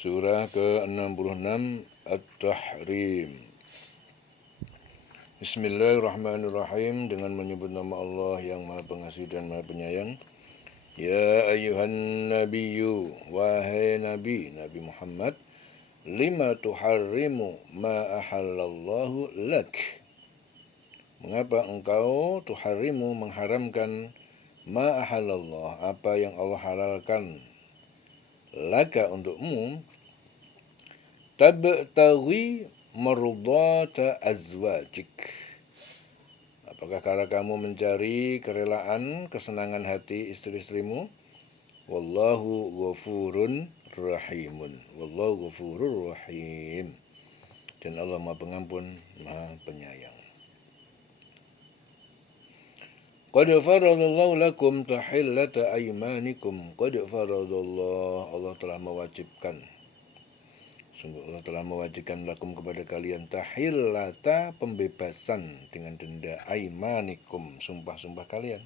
Surah ke-66 At-Tahrim. Bismillahirrahmanirrahim. Dengan menyebut nama Allah yang Maha Pengasih dan Maha Penyayang. Ya ayyuhan nabiyyu, wahai Nabi, Nabi Muhammad, lima tuharrimu ma ahallallahu lak. Mengapa engkau tuharrimu mengharamkan ma ahallallah, apa yang Allah halalkan, laka untukmu, tabtaghi mardata azwajik. Apakah karena kamu mencari kerelaan, kesenangan hati istri-istrimu? Wallahu ghafurun rahimun. Wallahu ghafurur rahim. Dan Allah Maha Pengampun, Maha Penyayang. Qad faradallahu lakum tahillata aymanikum. Qad faradallah, Allah telah mewajibkan. Sungguh Allah telah mewajibkan lakum kepada kalian tahillata, pembebasan dengan denda, aymanikum, sumpah-sumpah kalian.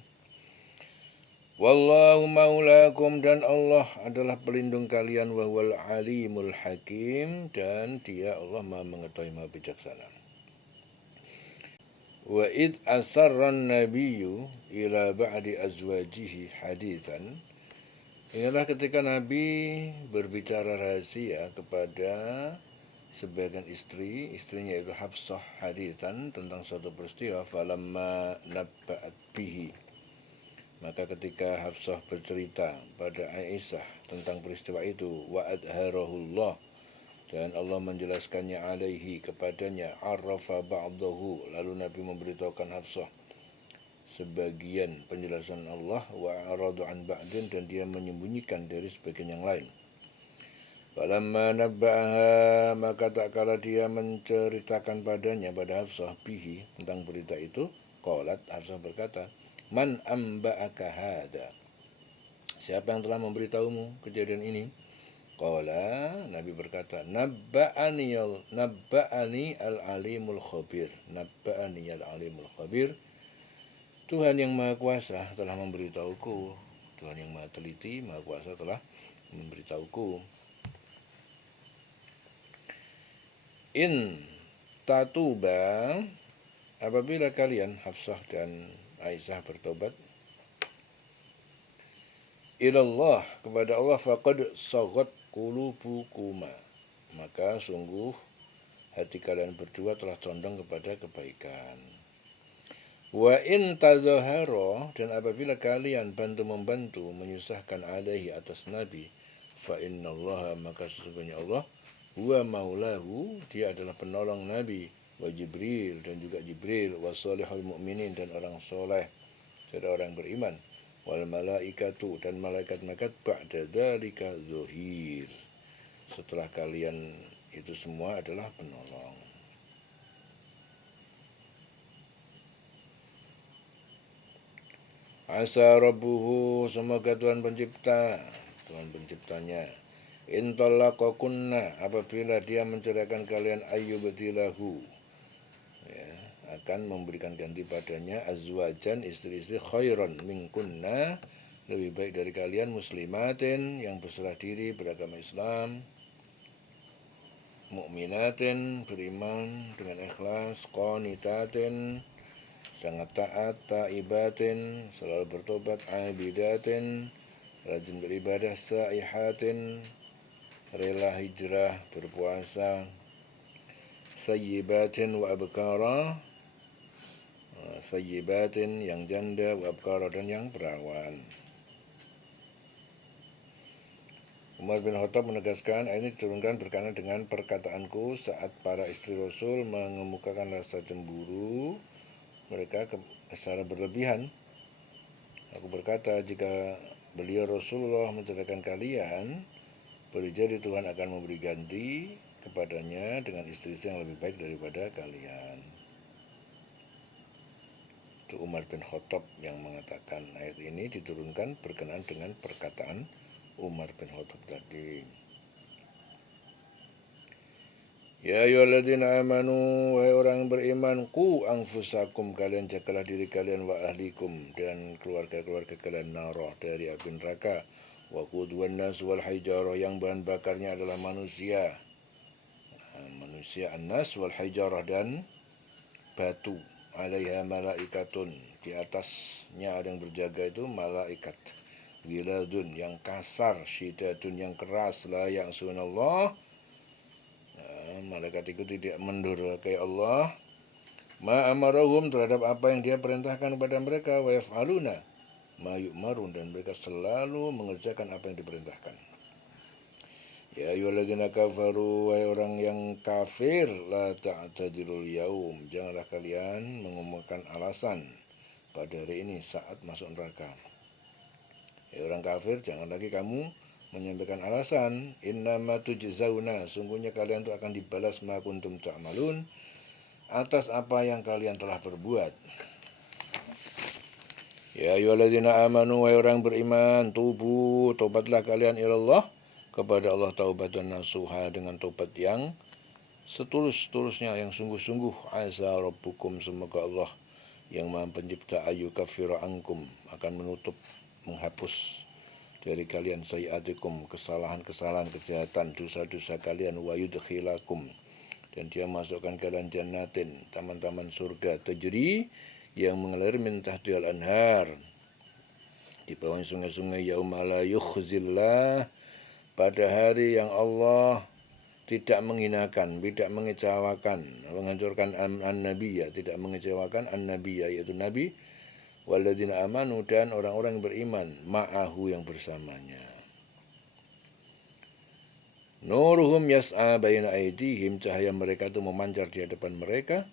Wallahu maulakum, dan Allah adalah pelindung kalian, wa huwal alimul hakim, dan Dia Allah Maha mengetahui, Maha bijaksana. Wa id asarran nabiyyu ila ba'di azwajihi hadithan. Inilah ketika Nabi berbicara rahasia kepada sebagian istrinya yaitu Hafsah, hadithan, tentang suatu peristiwa. Falamma nabba'at bihi, maka ketika Hafsah bercerita pada Aisyah tentang peristiwa itu, wa adharahullah, dan Allah menjelaskannya alaihi, kepadanya, arafa ba'dahu, lalu Nabi memberitahukan Hafsah sebagian penjelasan Allah, wa aradu an ba'din, dan dia menyembunyikan dari sebagian yang lain. Falamma nabba'aha, maka tak kala dia menceritakan padanya, pada Hafsah, bihi, tentang berita itu, qalat, Hafsah berkata, man amba'aka hada, siapa yang telah memberitahumu kejadian ini? Qala, Nabi berkata, nabba'ani al-alimul khabir. Nabba'ani al-alimul khabir, Tuhan yang Maha Kuasa telah memberitahuku. Tuhan yang Maha Teliti, Maha Kuasa telah memberitahuku. In tatuba, apabila kalian, Hafsah dan Aisyah, bertobat, ilallah, kepada Allah, faqad saghat qulubukuma, maka sungguh hati kalian berdua telah condong kepada kebaikan. Wa in tazahara, dan apabila kalian bantu-membantu menyusahkan alaihi, atas Nabi, fa innallaha, maka sesungguhnya Allah, huwa maulahu, dia adalah penolong Nabi, wa Jibril, dan juga Jibril, wa salihul mu'minin, dan orang soleh, saudara orang beriman, wal malaikatu, dan malaikat-malaikat, ba'da dzalika zuhir, setelah kalian itu semua adalah penolong. Asa rabbuhu, semoga Tuhan penciptanya, in talaqakunna, apabila dia menceraikan kalian, ayyubtilahu, ya, akan memberikan ganti padanya, azwajan, istri-istri, khairan minkunna, lebih baik dari kalian, muslimatin, yang berserah diri, beragama Islam, mukminatin, beriman dengan ikhlas, qanitatin, sangat taat, taibatin, selalu bertobat, abidatin, rajin beribadah, saihatin, rela hijrah, berpuasa, sayyibatin wa abkara, sayyibatin, yang janda, wa abkara, dan yang perawan. Umar bin Khattab menegaskan, ini diturunkan berkenaan dengan perkataanku saat para istri Rasul mengemukakan rasa cemburu mereka secara berlebihan. Aku berkata, jika beliau Rasulullah menceraikan kalian, boleh jadi Tuhan akan memberi ganti kepadanya dengan istri-istri yang lebih baik daripada kalian. Itu Umar bin Khattab yang mengatakan. Ayat ini diturunkan berkenaan dengan perkataan Umar bin Khattab tadi. Ya ayyuhalladzina amanu, wahai orang yang beriman, qu anfusakum, kalian jagalah diri kalian, wa ahlikum, dan keluarga-keluarga kalian, narah, dari api neraka, Waqudwan nas wal hijarah, yang bahan bakarnya adalah manusia. Manusia an-nas wal hijarah, dan batu. Alaiha malaikatun, di atasnya ada yang berjaga itu malaikat. Wiladun, yang kasar. Syidadun, yang keras. La ya'sunallah, malaikat itu tidak mendurhakai Allah. Ma amarahum, terhadap apa yang dia perintahkan kepada mereka. Wa yaf'aluna ma yu'marun, dan mereka selalu mengerjakan apa yang diperintahkan. Ya ayyuhalladzina kafaru, wahai orang yang kafir, la ta'tadzirul yaum, janganlah kalian mengumumkan alasan pada hari ini saat masuk neraka. Ya orang kafir, jangan lagi kamu menyampaikan alasan. Innama tujzauna, sungguhnya kalian itu akan dibalas ma kuntum ta'malun, atas apa yang kalian telah berbuat. Ya ayyuhalladzina amanu, wahai orang beriman, tubu, tobatlah kalian ilallah, kepada Allah, taubatan nasuha, dengan tobat yang setulus-tulusnya, yang sungguh-sungguh. Asa rabbukum, semoga Allah yang Maha Pencipta, ayyukaffira ankum, akan menutup, menghapus dari kalian sayiatikum, kesalahan-kesalahan, kejahatan, dosa-dosa kalian. Wa yudkhilakum, dan dia masukkan kalian jannatin, taman-taman surga, tajri, yang mengalir min tahtihal anhar, di bawah sungai-sungai. Yauma la yukhzillah, pada hari yang Allah tidak menghinakan, tidak mengecewakan, menghancurkan an-nabiyya, tidak mengecewakan an-nabiyya, yaitu nabi, walladzina amanu, dan orang-orang yang beriman, ma'ahu, yang bersamanya. Nuruhum yas'a baina aydihim, cahaya mereka itu memancar di hadapan mereka.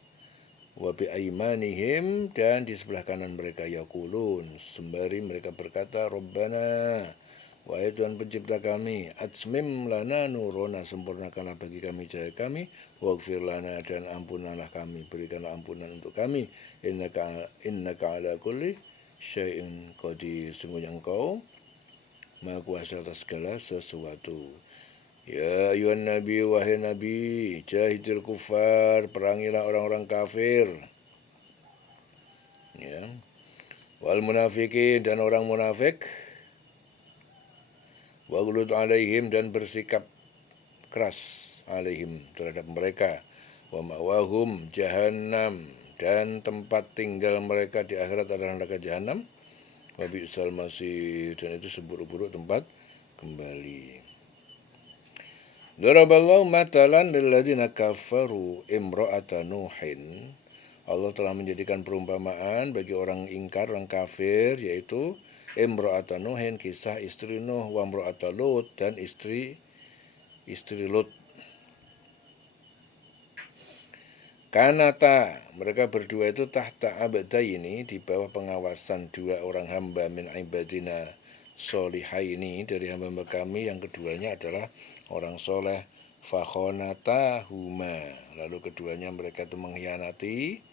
Wa bi aimanihim, dan di sebelah kanan mereka. Yaqulun, sembari mereka berkata, Rabbana, wahai Tuhan Pencipta kami, atsmim lana nurona, sempurnakanlah bagi kami cahaya kami. Waghfir lana, dan ampunanlah kami, berikanlah ampunan untuk kami. Innaka ala kulli syai'in qadir, sungguhnya engkau maha kuasa atas segala sesuatu. Ya ayuhan nabi, wahai nabi, jahidil kufar, perangilah orang-orang kafir. Ya. Wal munafikin, dan orang munafik. Waghlud alaihim, dan bersikap keras alaihim, terhadap mereka. Wa ma'wahum jahannam, dan tempat tinggal mereka di akhirat adalah neraka jahanam. Wa bi'sal masir, dan itu seburuk-buruk tempat kembali. Daraballahu matalan lilladzina kafaru imra'ata Nuhin. Allah telah menjadikan perumpamaan bagi orang ingkar, orang kafir, yaitu imra'ata Nuhin, kisah istri Nuh, wa imra'ata Lut, dan istri Lut. Kanata, mereka berdua itu tahta abdaini, di bawah pengawasan dua orang hamba, min ibadina solihaini, dari hamba kami yang keduanya adalah orang soleh. Fakhonatahuma, lalu keduanya mereka itu mengkhianati,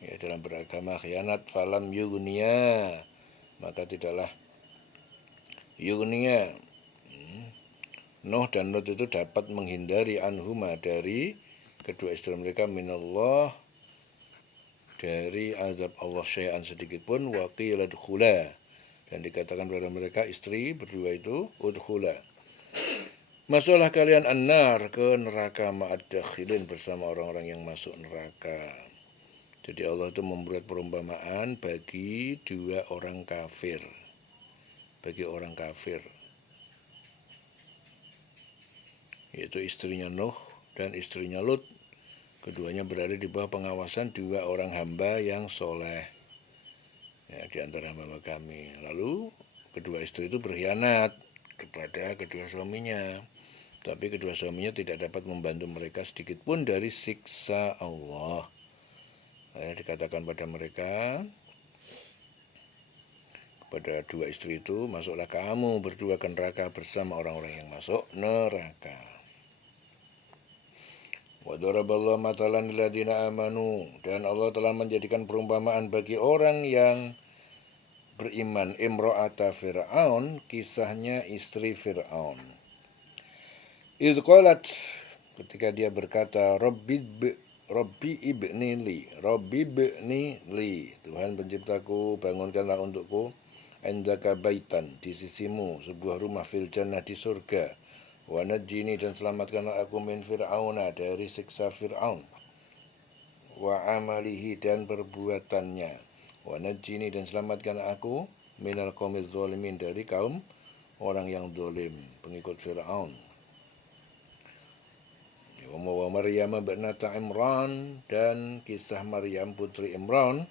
ya, dalam beragama khianat. Falam yughniya, maka tidaklah yughniya, Nuh dan Lut itu dapat menghindari anhuma, dari kedua istri mereka, minallah, dari azab Allah, syai'an, sedikit pun. Wa qila udkhula, dan dikatakan kepada mereka istri berdua itu, udkhula, masuklah kalian an-nar, ke neraka, ma'ad dakhilin, bersama orang-orang yang masuk neraka. Jadi Allah itu membuat perumpamaan bagi dua orang kafir, bagi orang kafir, yaitu istrinya Nuh dan istrinya Lut. Keduanya berada di bawah pengawasan dua orang hamba yang soleh, ya, di antara hamba kami. Lalu kedua istri itu berkhianat kepada kedua suaminya, tapi kedua suaminya tidak dapat membantu mereka sedikit pun dari siksa Allah. Dikatakan pada mereka, kepada dua istri itu, masuklah kamu berdua ke neraka bersama orang-orang yang masuk neraka. Wa daraballahu matalan lilladzina amanu, dan Allah telah menjadikan perumpamaan bagi orang yang beriman. Imra'ata Fir'aun, kisahnya istri Fir'aun. Idh qalat, ketika dia berkata, Rabbi ibni li, Tuhan penciptaku, bangunkanlah untukku indaka baitan, di sisimu sebuah rumah, fil jannah, di surga. Wa najjini, dan selamatkanlah aku, min fir'auna, dari siksa Fir'aun, wa amalihi, dan perbuatannya. Wa najjini, dan selamatkan aku, minal qaumiz zalimin, dari kaum orang yang zalim, pengikut Fir'aun. Wa Maryam binata Imran, dan kisah Maryam putri Imran,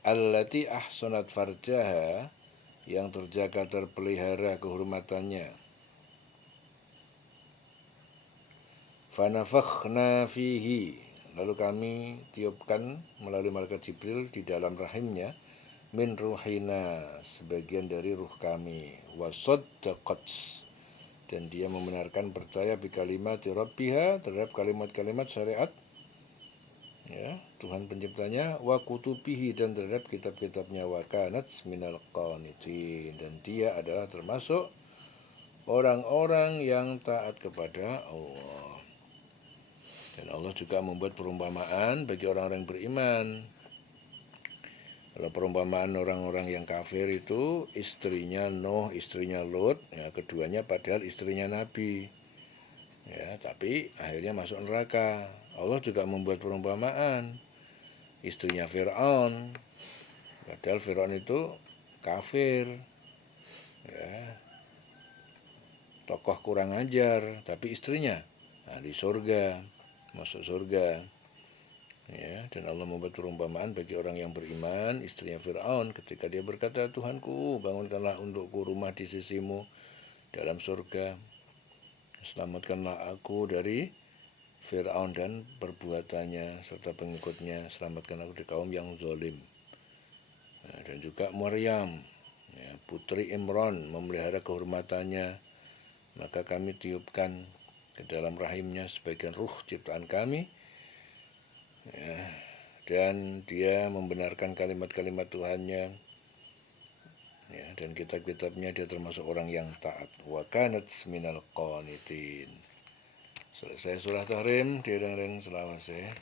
allati ahsanat farjaha, yang terjaga terpelihara kehormatannya. Fanafakhna fihi, lalu kami tiupkan melalui malaikat Jibril di dalam rahimnya, min ruhina, sebagian dari ruh kami. Wasaddaqat, dan dia membenarkan, percaya, bi kalimati rabbiha, terhadap kalimat-kalimat syariat, ya, Tuhan penciptanya, wa kutubihi, dan terhadap kitab-kitabnya, wa kanat minal qanitin, dan dia adalah termasuk orang-orang yang taat kepada Allah. Dan Allah juga membuat perumpamaan bagi orang-orang beriman. Kalau perumpamaan orang-orang yang kafir itu, istrinya Nuh, istrinya Lut, ya, keduanya padahal istrinya Nabi, ya, tapi akhirnya masuk neraka. Allah juga membuat perumpamaan istrinya Fir'aun, padahal Fir'aun itu kafir, ya, tokoh kurang ajar, tapi istrinya di surga, masuk surga. Ya, dan Allah membuat perumpamaan bagi orang yang beriman, istrinya Fir'aun, ketika dia berkata, Tuhanku, bangunkanlah untukku rumah di sisimu dalam surga, selamatkanlah aku dari Fir'aun dan perbuatannya serta pengikutnya, selamatkan aku dari kaum yang zalim. Nah, dan juga Maryam, ya, putri Imran, memelihara kehormatannya, maka kami tiupkan ke dalam rahimnya sebagian ruh ciptaan kami, ya, dan dia membenarkan kalimat-kalimat Tuhannya, ya, dan kitab-kitabnya, dia termasuk orang yang taat. Wa kanat minal qanitin. Selesai surah Tahrim, didengarin selawase.